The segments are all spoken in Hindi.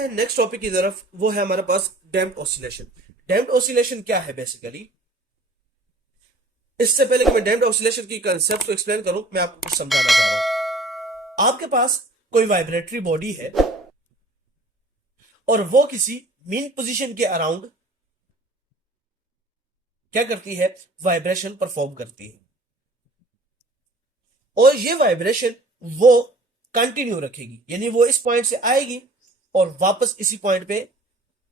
हैं नेक्स्ट टॉपिक की तरफ, वो है हमारे पास डैम्प्ड ऑसिलेशन। डैम्प्ड ऑसिलेशन क्या है बेसिकली? इससे पहले कि मैं डैम्प्ड ऑसिलेशन की कंसेप्ट को एक्सप्लेन करूं, मैं आपको कुछ समझाना चाह रहा हूं। आपके पास कोई वाइब्रेटरी बॉडी है और वो किसी मीन पोजीशन के अराउंड क्या करती है? वाइब्रेशन परफॉर्म करती है, और ये वाइब्रेशन वो कंटिन्यू रखेगी, यानी वो इस पॉइंट से आएगी और वापस इसी पॉइंट पे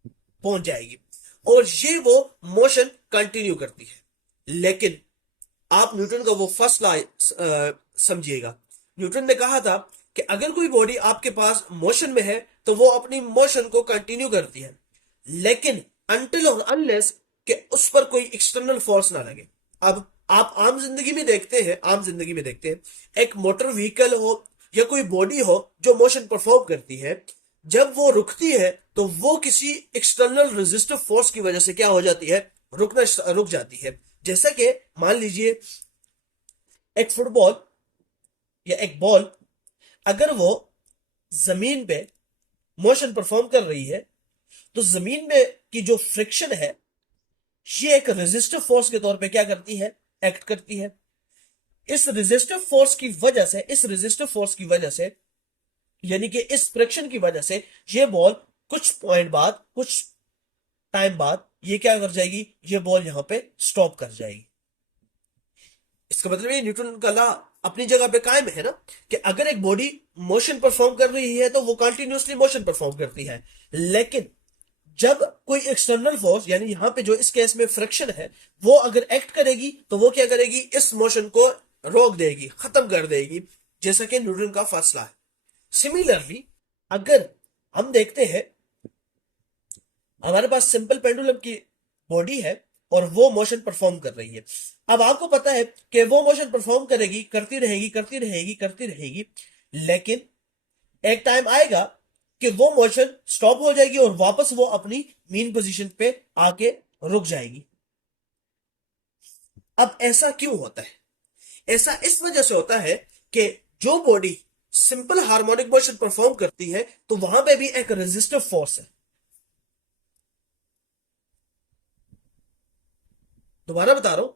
पहुंच जाएगी, और ये वो मोशन कंटिन्यू करती है। लेकिन आप न्यूटन का वो फर्स्ट लॉ समझिएगा। न्यूटन ने कहा था कि अगर कोई बॉडी आपके पास मोशन में है तो वो अपनी मोशन को कंटिन्यू करती है, लेकिन अनटिल और अनलेस कि उस पर कोई एक्सटर्नल फोर्स ना लगे। अब आप आम जिंदगी में देखते हैं एक मोटर व्हीकल हो या कोई बॉडी हो जो मोशन परफॉर्म करती है, जब वो रुकती है तो वो किसी एक्सटर्नल रेजिस्टिव फोर्स की वजह से क्या हो जाती है? रुक जाती है। जैसा कि मान लीजिए एक फुटबॉल या एक बॉल, अगर वो जमीन पे मोशन परफॉर्म कर रही है तो जमीन में की जो फ्रिक्शन है ये एक रेजिस्टिव फोर्स के तौर पे क्या करती है? एक्ट करती है। इस रेजिस्टिव फोर्स की वजह से यानी कि इस फ्रिक्शन की वजह से ये बॉल कुछ टाइम बाद ये क्या कर जाएगी? ये बॉल यहां पे स्टॉप कर जाएगी। इसका मतलब ये न्यूटन का लॉ अपनी जगह पे कायम है ना, कि अगर एक बॉडी मोशन परफॉर्म कर रही है तो वो कंटिन्यूसली मोशन परफॉर्म करती है, लेकिन जब कोई एक्सटर्नल फोर्स यानी यहां पे जो इस केस में फ्रिक्शन है वो अगर एक्ट करेगी तो वो क्या करेगी? इस मोशन को रोक देगी, खत्म कर देगी, जैसा कि न्यूटन का फर्स्ट लॉ है। सिमिलरली अगर हम देखते हैं हमारे पास सिंपल पेंडुलम की बॉडी है और वो मोशन परफॉर्म कर रही है। अब आपको पता है कि वो मोशन परफॉर्म करेगी, करती रहेगी, लेकिन एक टाइम आएगा कि वो मोशन स्टॉप हो जाएगी और वापस वो अपनी मीन पोजीशन पे आके रुक जाएगी। अब ऐसा क्यों होता है? ऐसा इस वजह से होता है कि जो body simple harmonic motion perform करती है तो वहां पे भी एक रेजिस्टिव फोर्स है। दोबारा बता रहा हूं,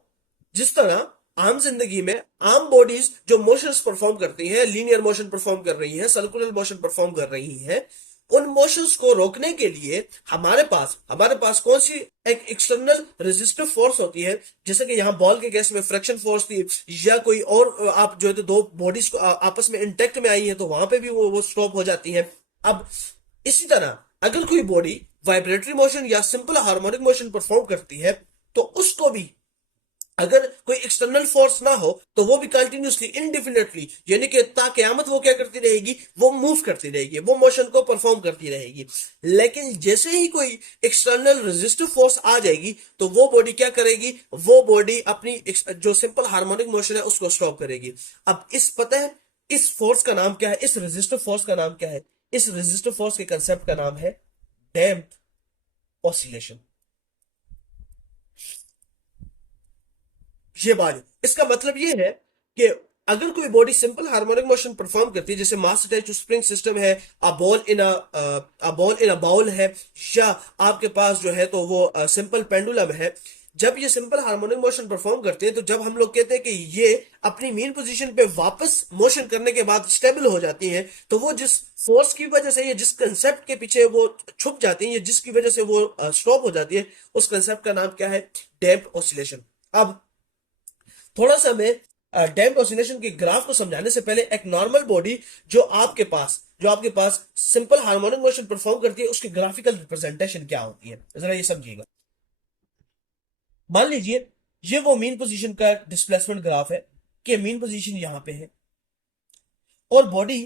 जिस तरह आम जिंदगी में आम बॉडीज जो मोशंस परफॉर्म करती हैं, लीनियर मोशन परफॉर्म कर रही हैं, सर्कुलर मोशन परफॉर्म कर रही हैं, उन मोशंस को रोकने के लिए हमारे पास कौन सी एक एक्सटर्नल रेजिस्टिव फोर्स होती है? जैसे कि यहां बॉल के केस में फ्रिक्शन फोर्स थी, या कोई और आप जो है तो दो बॉडीज को आपस में इंटेक्ट में आई है तो वहां पे भी वो स्टॉप हो जाती है। अब इसी तरह अगर कोई बॉडी वाइब्रेटरी मोशन या सिंपल हार्मोनिक मोशन परफॉर्म करती है तो उसको भी अगर कोई एक्सटर्नल फोर्स ना हो तो वो भी कंटिन्यूसली इनडिफिनिटली यानी कि ताकयामत वो क्या करती रहेगी? वो मूव करती रहेगी, वो मोशन को परफॉर्म करती रहेगी। लेकिन जैसे ही कोई एक्सटर्नल रेजिस्टिव फोर्स आ जाएगी तो वो बॉडी क्या करेगी? वो बॉडी अपनी जो सिंपल हार्मोनिक मोशन है उसको स्टॉप करेगी। अब पता है इस फोर्स का नाम क्या है? इस रेजिस्टिव फोर्स का नाम क्या है? इस रेजिस्टिव फोर्स के कंसेप्ट का नाम है डैम्प्ड ऑसिलेशन। ये बात, इसका मतलब ये है कि अगर कोई body simple harmonic motion perform करती है, जैसे mass attach to spring system है, a ball in a bowl है, या आपके पास जो है तो वो सिंपल पेंडुलम है, जब ये सिंपल हार्मोनिक मोशन परफॉर्म करते हैं तो जब हम लोग कहते हैं कि ये अपनी मीन पोजीशन पे वापस मोशन करने के बाद स्टेबल हो जाती हैं, तो वो जिस फोर्स की वजह से, ये जिस कंसेप्ट के पीछे वो छुप जाती हैं, जिसकी वजह से वो स्टॉप हो जाती है, उस कंसेप्ट का नाम क्या है? Damped oscillation. अब थोड़ा सा मैं डैम्प्ड ऑसिलेशन के ग्राफ को समझाने से पहले एक नॉर्मल बॉडी जो आपके पास सिंपल हार्मोनिक मोशन परफॉर्म करती है उसकी ग्राफिकल रिप्रेजेंटेशन क्या होती है, जरा ये समझिएगा। मान लीजिए ये वो मीन पोजीशन का डिस्प्लेसमेंट ग्राफ है कि मीन पोजीशन यहां पे है और बॉडी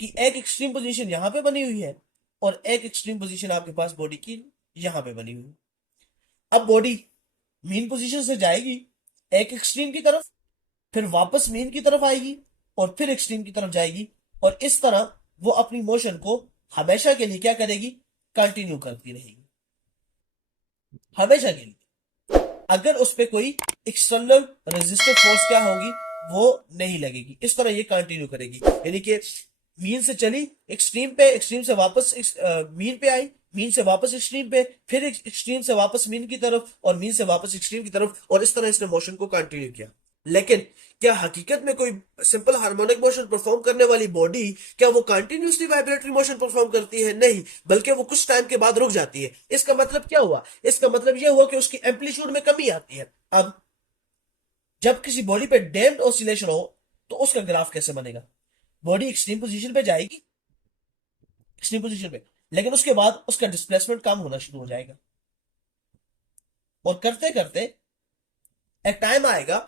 की एक एक्सट्रीम पोजीशन यहां पे बनी हुई है और एक एक्सट्रीम पोजीशन आपके पास बॉडी की यहां पे बनी हुई है। अब बॉडी मीन पोजीशन से जाएगी एक एक्सट्रीम की तरफ, फिर वापस मीन की तरफ आएगी और फिर एक्सट्रीम की तरफ जाएगी, और इस तरह वो अपनी मोशन को हमेशा के लिए क्या करेगी? कंटिन्यू करती रहेगी, हमेशा के लिए। अगर उस पर कोई एक्सटर्नल रेजिस्टिव फोर्स क्या होगी? वो नहीं लगेगी, इस तरह ये कंटिन्यू करेगी। यानी कि मीन से चली एक्सट्रीम पे, एक्सट्रीम से वापस मीन पे आई, मीन से वापस एक्सट्रीम पे, फिर एक्सट्रीम से वापस मीन की तरफ, और मीन से वापस एक्सट्रीम की तरफ, और इस तरह इसने मोशन को कंटिन्यू किया। लेकिन क्या हकीकत में कोई सिंपल हार्मोनिक मोशन परफॉर्म करने वाली बॉडी क्या वो कंटिन्यूसली वाइब्रेटरी मोशन परफॉर्म करती है? नहीं, बल्कि वो कुछ टाइम के बाद रुक जाती है। इसका मतलब क्या हुआ? इसका मतलब यह हुआ कि उसकी एम्पलीट्यूड में कमी आती है। अब जब किसी बॉडी पे डैम्प्ड ऑसिलेशन हो तो उसका ग्राफ कैसे बनेगा? बॉडी एक्सट्रीम पोजीशन पे जाएगी, एक्सट्रीम पोजीशन पे, लेकिन उसके बाद उसका डिस्प्लेसमेंट कम होना शुरू हो जाएगा, और करते करते एक टाइम आएगा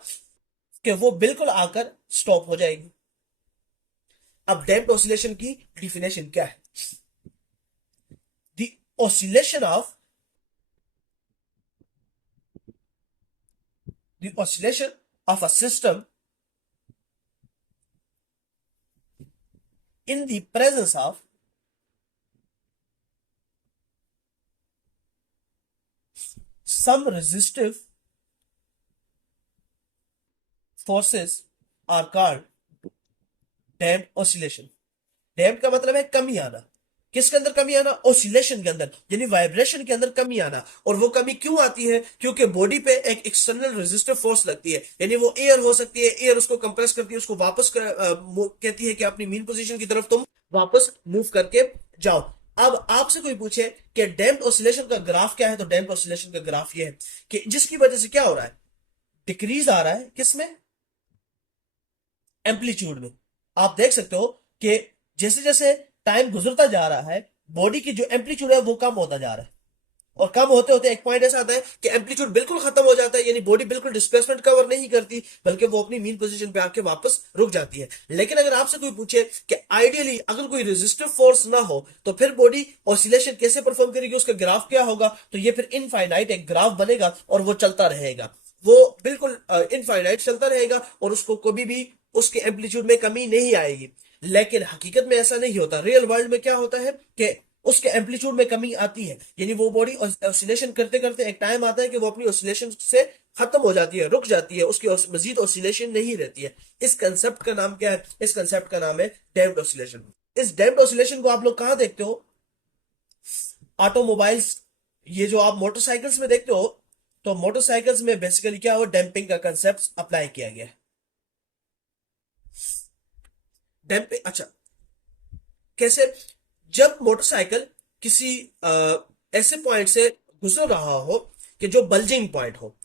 कि वो बिल्कुल आकर स्टॉप हो जाएगी। अब डैम्प्ड ऑसिलेशन की डिफिनेशन क्या है? The oscillation of the oscillation of a system in the presence of some resistive forces are called damped oscillation। damped का मतलब है कमी आना। किसके अंदर कमी आना? ऑसिलेशन के अंदर, यानी वाइब्रेशन के अंदर कमी आना। और वो कमी क्यों आती है? क्योंकि बॉडी पे एक एक्सटर्नल रेजिस्टिव फोर्स लगती है, यानी वो एयर हो सकती है, एयर उसको कंप्रेस करती है, उसको वापस कहती है कि अपनी मीन पोजीशन की तरफ तुम वापस मूव करके जाओ। अब आपसे कोई पूछे कि डैम्प्ड ऑसिलेशन का ग्राफ क्या है, तो डैम्प्ड ऑसिलेशन का ग्राफ ये है कि जिसकी वजह से क्या हो रहा है? डिक्रीज आ रहा है किसमें? एम्पलीट्यूड में। आप देख सकते हो कि जैसे जैसे टाइम गुजरता जा रहा है, बॉडी की जो एम्पलीट्यूड है वो कम होता जा रहा है, और कम होते होते एक पॉइंट ऐसा आता है कि एम्पलीट्यूड बिल्कुल खत्म हो जाता है, यानी बॉडी बिल्कुल डिस्प्लेसमेंट कवर नहीं करती, बल्कि वो अपनी मीन पोजीशन पे आके वापस रुक जाती है। लेकिन अगर आपसे कोई पूछे कि आइडियली अगर कोई रेजिस्टिव फोर्स ना हो तो फिर बॉडी ऑसिलेशन कैसे परफॉर्म करेगी, उसका ग्राफ क्या होगा, तो ये फिर इनफाइनाइट एक ग्राफ बनेगा और वो चलता रहेगा। वो बिल्कुल इनफाइनाइट चलता रहेगा और उसको कभी भी उसके एम्पलीट्यूड में कमी नहीं आएगी। लेकिन हकीकत में ऐसा नहीं होता। रियल वर्ल्ड में क्या होता है कि उसके एम्पलीट्यूड में कमी आती है, यानी वो बॉडी ऑसिलेशन करते करते एक टाइम आता है कि वो अपनी ऑसिलेशन से खत्म हो जाती है, रुक जाती है, उसकी मजीद ऑसिलेशन नहीं रहती है। इस कंसेप्ट का नाम क्या है? इस कंसेप्ट का नाम है डैम्प्ड ऑसिलेशन। इस डैम्प्ड ऑसिलेशन को आप लोग कहां देखते हो? ऑटोमोबाइल्स, ये जो आप मोटरसाइकिल्स में देखते हो, तो मोटरसाइकिल्स में बेसिकली क्या हो, डैम्पिंग का कंसेप्ट अप्लाई किया गया है। डैम्पिंग, अच्छा, कैसे? जब मोटरसाइकिल किसी ऐसे पॉइंट से गुजर रहा हो कि जो बल्जिंग पॉइंट हो,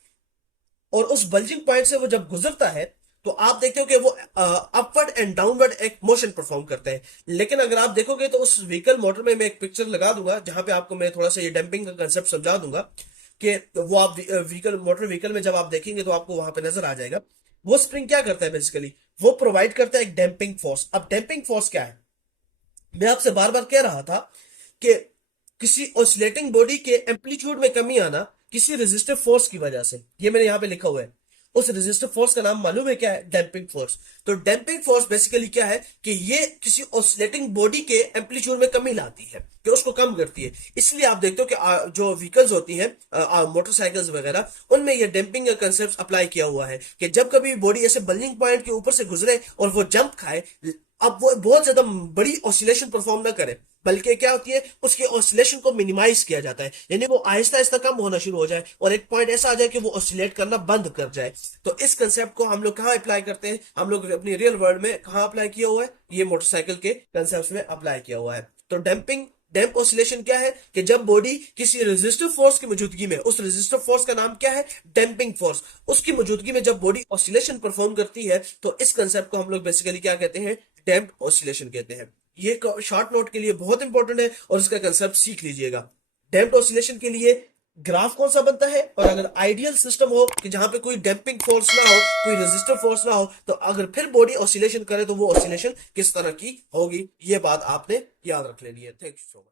और उस बल्जिंग पॉइंट से वो जब गुजरता है तो आप देखते हो कि वो अपवर्ड एंड डाउनवर्ड एक मोशन परफॉर्म करते हैं। लेकिन अगर आप देखोगे तो उस व्हीकल मोटर में मैं एक पिक्चर लगा दूंगा जहां पे आपको मैं थोड़ा सा ये डैम्पिंग का कंसेप्ट समझा दूंगा कि वो आप व्हीकल मोटर व्हीकल में जब आप देखेंगे तो आपको वहां पे नजर आ जाएगा। वो स्प्रिंग क्या करता है? बेसिकली वो प्रोवाइड करता है एक डैम्पिंग फोर्स। अब डैम्पिंग फोर्स क्या है? मैं आपसे बार बार कह रहा था कि किसी ऑसिलेटिंग बॉडी के एम्पलीट्यूड में कमी आना किसी रेजिस्टिव फोर्स की वजह से, ये मैंने यहां पे लिखा हुआ है। उस रेजिस्टिव फोर्स का नाम मालूम है क्या है? Damping force. तो डैम्पिंग फोर्स बेसिकली क्या है कि ये किसी ऑसिलेटिंग बॉडी के एम्पलीट्यूड में कमी लाती है, कि उसको कम करती है। इसलिए आप देखते हो कि जो व्हीकल्स होती हैं, मोटरसाइकिल्स वगैरह, उनमें ये डैम्पिंग का कंसेप्ट अप्लाई किया हुआ है कि जब कभी बॉडी ऐसे बल्जिंग पॉइंट के ऊपर से गुजरे और वो जंप खाए, अब वो बहुत ज्यादा बड़ी ऑसिलेशन परफॉर्म ना करे, बल्कि क्या होती है, उसके ऑसिलेशन को मिनिमाइज किया जाता है, यानी वो आहिस्ता आहिस्ता कम होना शुरू हो जाए और एक पॉइंट ऐसा आ जाए कि वो ऑसिलेट करना बंद कर जाए। तो इस कंसेप्ट को हम लोग कहाँ अप्लाई करते हैं? हम लोग अपनी रियल वर्ल्ड में कहाँ अप्लाई किया हुआ है? ये मोटरसाइकिल के कंसेप्ट में अप्लाई किया हुआ है। तो डैम्प ऑसिलेशन क्या है कि जब बॉडी किसी रेजिस्टिव फोर्स की मौजूदगी में, उस रेजिस्टिव फोर्स का नाम क्या है? Damping force. उसकी मौजूदगी में जब बॉडी ऑसिलेशन परफॉर्म करती है तो इस कंसेप्ट को हम लोग बेसिकली क्या कहते हैं? डैम्प ऑसिलेशन कहते हैं। ये शॉर्ट नोट के लिए बहुत इंपॉर्टेंट है और इसका कंसेप्ट सीख लीजिएगा। डैम्प्ड ऑसिलेशन के लिए ग्राफ कौन सा बनता है, और अगर आइडियल सिस्टम हो कि जहां पे कोई डैम्पिंग फोर्स ना हो, कोई रेजिस्टिव फोर्स ना हो, तो अगर फिर बॉडी ऑसिलेशन करे तो वो ऑसिलेशन किस तरह की होगी, ये बात आपने याद रख लेनी है। Thank you so much.